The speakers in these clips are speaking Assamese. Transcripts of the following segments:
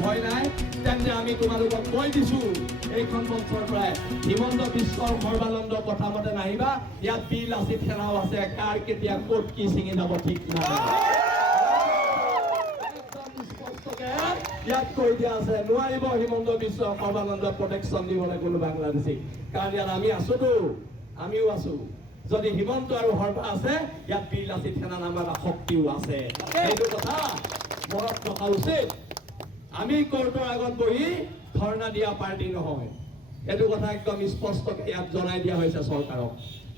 ভয় নাই তেন্তে আমি তোমালোকক কৈ দিছো এইখন মঞ্চৰ পৰাই হিমন্ত বিশ্বৰ সৰ্বানন্দ কথা মতে নাহিবা ইয়াত বীৰ লাচিত সেনাও আছে কাৰ কেতিয়া ক'ত কি ছিঙি যাব ঠিক নাই ইয়াত কৈ দিয়া আছে নোৱাৰিব হিমন্ত বিশ্ব সৰ্বানন্দ প্ৰটেকশ্যন দিবলৈ কোনো বাংলাদেশী কাৰণ ইয়াত আমি আছোতো আমিও আছো যদি হিমন্ত আৰু সৰ্বা আছে ইয়াত বীৰ লাচিত সেনা নামৰ এটা শক্তিও আছে এইটো কথা মনত ৰখা উচিত আমি কোৰ্টৰ আগত বহি ধৰ্ণা দিয়া পাৰ্টি নহয় এইটো কথা একদম স্পষ্টকৈ ইয়াত জনাই দিয়া হৈছে চৰকাৰক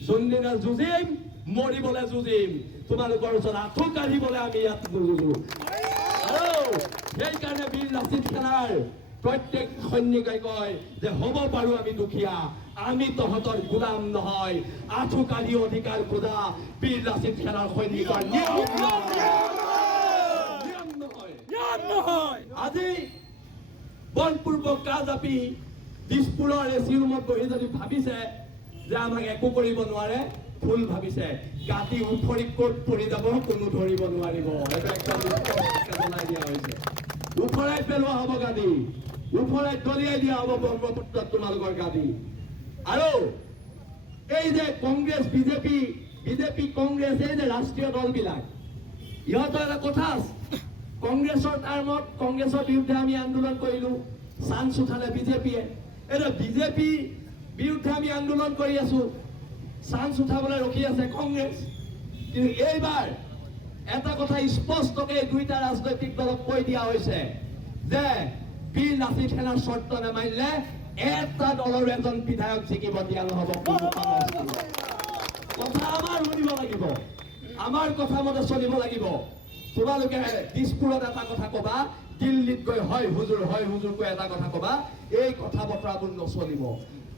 যোনদিনা যুঁজিম মৰিবলৈ যুঁজিম তোমালোকৰ ওচৰত আঁঠু কাঢ়িবলৈ আমি ইয়াত যুঁজো আৰু সেইকাৰণে বীৰ লাচিত সেনাৰ প্ৰত্যেক সৈনিকে কয় যে হ'ব পাৰোঁ আমি দুখীয়া আমি তহঁতৰ গোলাম নহয় আঁঠু কাঢ়ি অধিকাৰ খোজা বীৰ লাচিত সেনাৰ সৈনিকৰ নিয়ম নহয় আজি বলপূৰ্বক কাজাপি দিছপুৰৰ এচি ৰুমত বহি যদি ভাবিছে যে আমাক একো কৰিব নোৱাৰে ভুল ভাবিছে গাঁতি উফৰি ক'ত পৰি যাব কোনো ধৰিব নোৱাৰিব এইটো একদম জনাই দিয়া হৈছে উফৰাই পেলোৱা হ'ব গাড়ী উফৰাই দলিয়াই দিয়া হ'ব ব্ৰহ্মপুত্ৰত তোমালোকৰ গাড়ী আৰু এই যে কংগ্ৰেছ বিজেপি কংগ্ৰেছ এই যে ৰাষ্ট্ৰীয় দলবিলাক ইহঁতৰ এটা কথা আছে কংগ্ৰেছৰ টাৰ্মত কংগ্ৰেছৰ বিৰুদ্ধে আমি আন্দোলন কৰিলোঁ চান্স উঠালে বিজেপিয়ে এতিয়া বিজেপি বিৰুদ্ধে আমি আন্দোলন কৰি আছোঁ চান্স উঠাবলৈ ৰখি আছে কংগ্ৰেছ কিন্তু এইবাৰ এটা কথা স্পষ্টকৈ দুইটা ৰাজনৈতিক দলক কৈ দিয়া হৈছে যে বীৰ লাচিত সেনাৰ চৰ্ত নামানিলে এটা দলৰ এজন বিধায়ক জিকিব দিয়া নহ'ব কথা আমাৰ শুনিব লাগিব আমাৰ কথা মতে চলিব লাগিব তোমালোকে দিছপুৰত এটা কথা ক'বা দিল্লীত গৈ হয় হুজুৰ কৈ এটা কথা ক'বা এই কথা বতৰাবোৰ নচলিব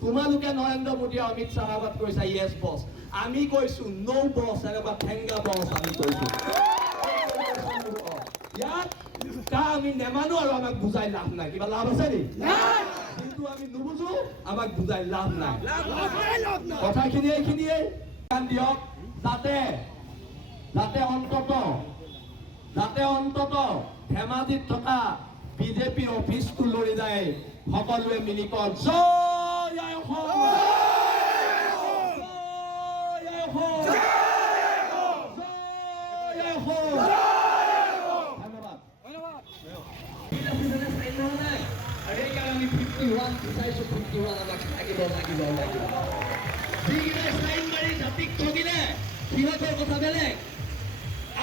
তোমালোকে নৰেন্দ্ৰ মোদী আৰু অমিত শ্বাহৰ আগত কৈছা য়েছ বছ আমি কৈছো নো বছ এনেকুৱা ঠেংগা বছ আমি কৈছো ইয়াত আমি নেমানো আৰু আমাক বুজাই লাভ নাই কিবা লাভ আছে নি কিন্তু আমি নুবুজো আমাক বুজাই লাভ নাই কথাখিনি এইখিনিয়ে দিয়ক যাতে অন্তত ধেমাজিত থকা বিজেপিৰ অফিচটো লৰি যায় সকলোৱে মিলি কয় জয় আই অসম ধন্যবাদ সেইকাৰণে আমি 51 বিচাৰিছোঁ 51 আমাক লাগিব যিকেইটাই চাইন মাৰি জাতিক ঠগিলে সিহঁতৰ কথা বেলেগ